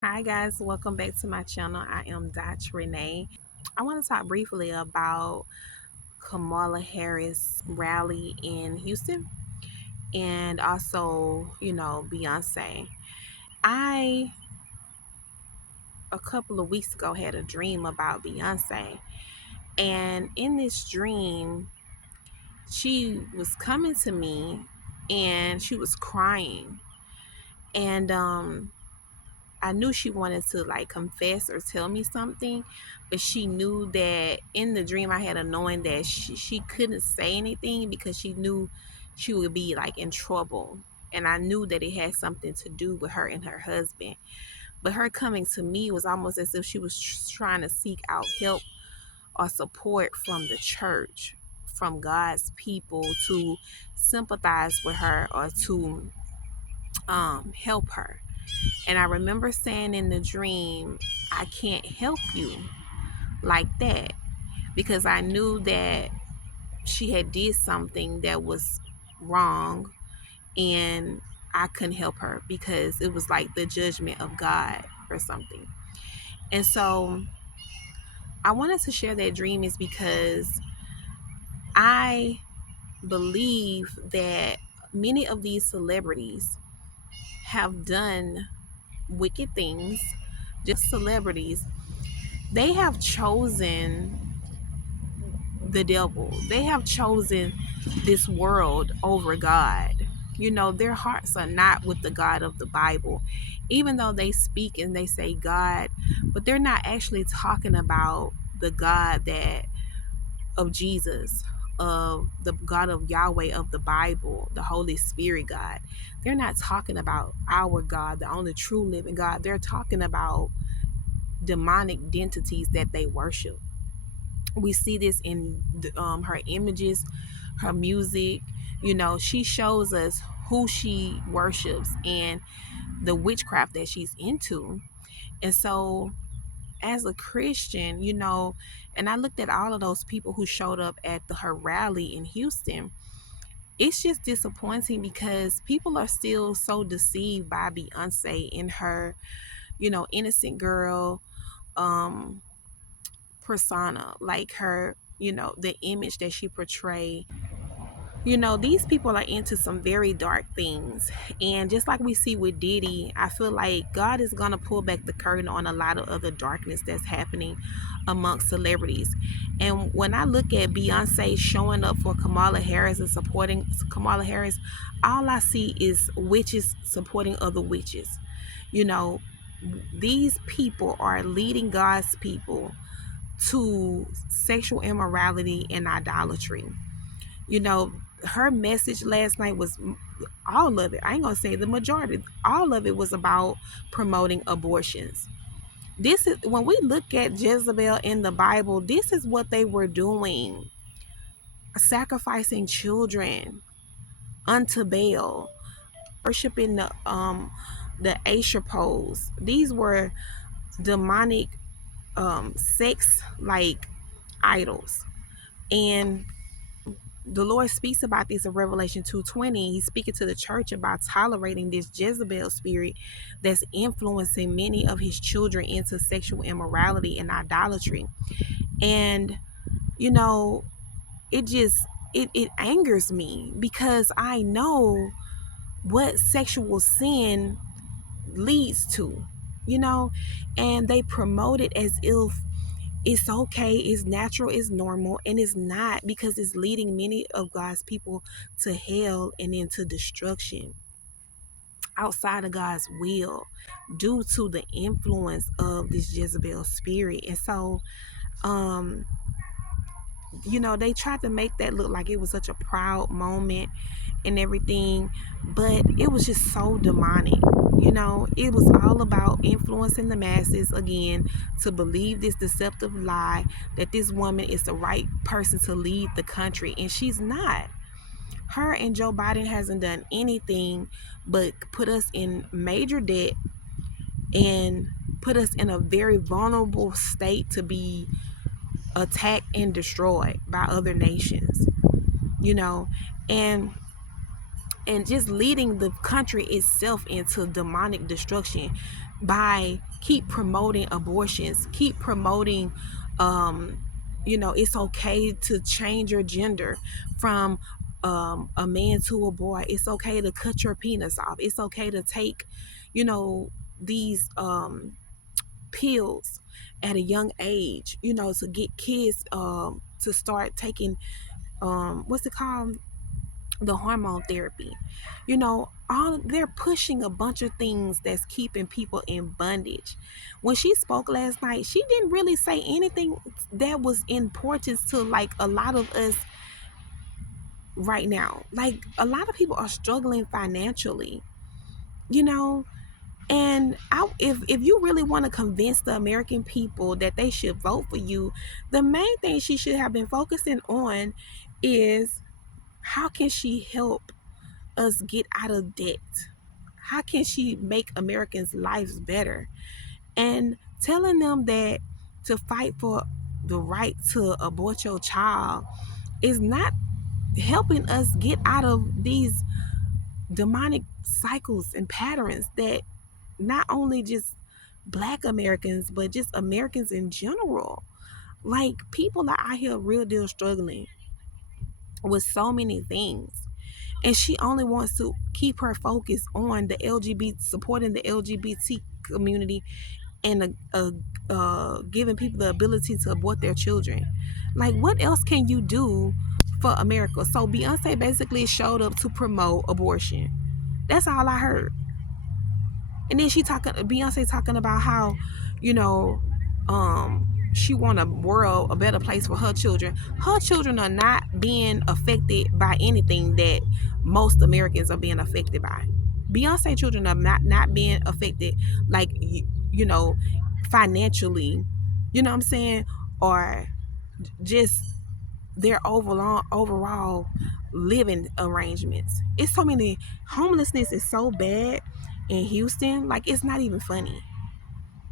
Hi guys, welcome back to my channel. I am Dot Renee. I want to talk briefly about Kamala Harris rally in Houston and also, Beyonce. I a couple of weeks ago had a dream about Beyonce, and in this dream, she was coming to me and she was crying. And I knew she wanted to like confess or tell me something, but she knew that in the dream I had a knowing that she couldn't say anything because she knew she would be like in trouble. And I knew that it had something to do with her and her husband. But her coming to me was almost as if she was trying to seek out help or support from the church, from God's people to sympathize with her or to help her. And I remember saying in the dream, I can't help you like that because I knew that she had did something that was wrong and I couldn't help her because it was like the judgment of God or something. And so I wanted to share that dream is because I believe that many of these celebrities have done wicked things, just celebrities. They have chosen the devil. They have chosen this world over God. Their hearts are not with the God of the Bible, even though they speak and they say God, but they're not actually talking about the God that of Jesus, of the God of Yahweh of the Bible, the Holy Spirit God. They're not talking about our God, the only true living God. They're talking about demonic entities that they worship. We see this in her images, her music. She shows us who she worships and the witchcraft that she's into. And so as a Christian, and I looked at all of those people who showed up at her rally in Houston. It's just disappointing because people are still so deceived by Beyonce in her, innocent girl um persona, like her, the image that she portrayed. These people are into some very dark things. And just like we see with Diddy, I feel like God is going to pull back the curtain on a lot of other darkness that's happening amongst celebrities. And when I look at Beyonce showing up for Kamala Harris and supporting Kamala Harris, all I see is witches supporting other witches. You know, these people are leading God's people to sexual immorality and idolatry. You know, her message last night was all of it. I ain't gonna say the majority. All of it was about promoting abortions. This is when we look at Jezebel in the Bible. This is what they were doing: sacrificing children unto Baal, worshiping the Asher poles. These were demonic sex like idols. And the Lord speaks about this in Revelation 2:20. He's speaking to the church about tolerating this Jezebel spirit that's influencing many of his children into sexual immorality and idolatry. And you know, it angers me because I know what sexual sin leads to, you know, and they promote it as if it's okay, it's natural, it's normal, and it's not, because it's leading many of God's people to hell and into destruction outside of God's will due to the influence of this Jezebel spirit. And so, um, they tried to make that look like it was such a proud moment and everything, but it was just so demonic. It was all about influencing the masses again to believe this deceptive lie that this woman is the right person to lead the country, and she's not. Her and Joe Biden hasn't done anything but put us in major debt and put us in a very vulnerable state to be attacked and destroyed by other nations, you know, and just leading the country itself into demonic destruction by keep promoting abortions, keep promoting, it's okay to change your gender from a man to a boy. It's okay to cut your penis off. It's okay to take, these pills at a young age, to get kids to start taking what's it called, the hormone therapy. All they're pushing a bunch of things that's keeping people in bondage. When she spoke last night, she didn't really say anything that was important to like a lot of us right now. Like a lot of people are struggling financially, you know. And if you really want to convince the American people that they should vote for you, the main thing she should have been focusing on is how can she help us get out of debt? How can she make Americans' lives better? And telling them that to fight for the right to abort your child is not helping us get out of these demonic cycles and patterns that not only just Black Americans, but just Americans in general. Like people are out here real deal struggling with so many things. And she only wants to keep her focus on the LGBT, supporting the LGBT community, and giving people the ability to abort their children. Like, what else can you do for America? So Beyonce basically showed up to promote abortion. That's all I heard. And then Beyonce talking about how, you know, she want a world, a better place for her children. Her children are not being affected by anything that most Americans are being affected by. Beyonce children are not being affected, like, you know, financially, you know what I'm saying, or just their overall living arrangements. It's so many. Homelessness is so bad in Houston, like it's not even funny.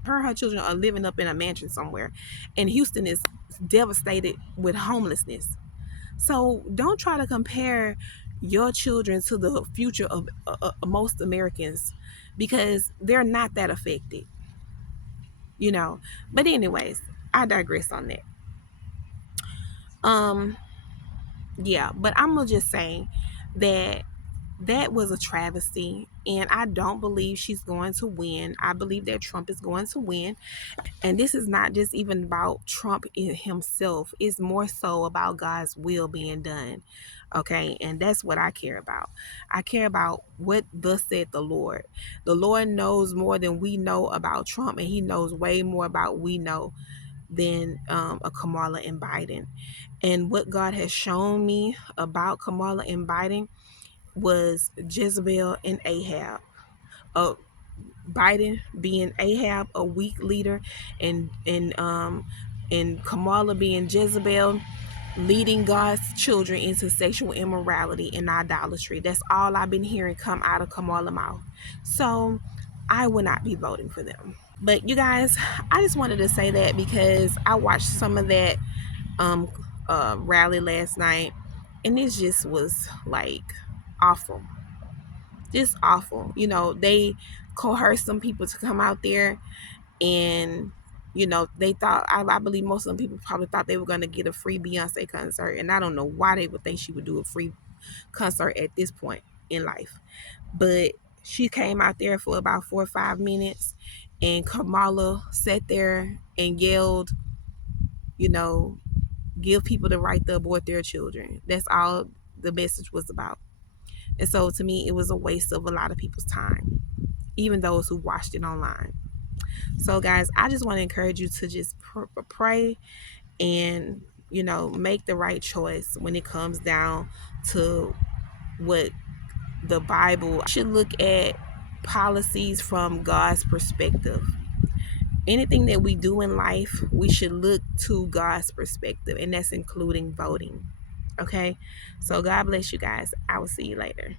Her children are living up in a mansion somewhere, and Houston is devastated with homelessness. So don't try to compare your children to the future of most Americans, because they're not that affected, you know. But anyways, I digress on that. Um, yeah, but I'm gonna just say that that was a travesty, and I don't believe she's going to win. I believe that Trump is going to win. And this is not just even about Trump in himself, it's more so about God's will being done. Okay, and that's what I care about. I care about what thus said the Lord. The Lord knows more than we know about Trump, and he knows way more about we know than a Kamala and Biden. And what God has shown me about Kamala and Biden was Jezebel and Ahab. Biden being Ahab, a weak leader, and Kamala being Jezebel, leading God's children into sexual immorality and idolatry. That's all I've been hearing come out of Kamala's mouth. So I will not be voting for them. But you guys, I just wanted to say that because I watched some of that um rally last night, and it just was like awful, just awful. They coerced some people to come out there, and they thought, I believe most of them people probably thought they were going to get a free Beyonce concert, and I don't know why they would think she would do a free concert at this point in life. But she came out there for about 4 or 5 minutes, and Kamala sat there and yelled, you know give people the right to abort their children. That's all the message was about. And so to me, it was a waste of a lot of people's time, even those who watched it online. So guys, I just want to encourage you to just pray and, make the right choice when it comes down to what the Bible should look at policies from God's perspective. Anything that we do in life, we should look to God's perspective, and that's including voting. Okay? So God bless you guys. I will see you later.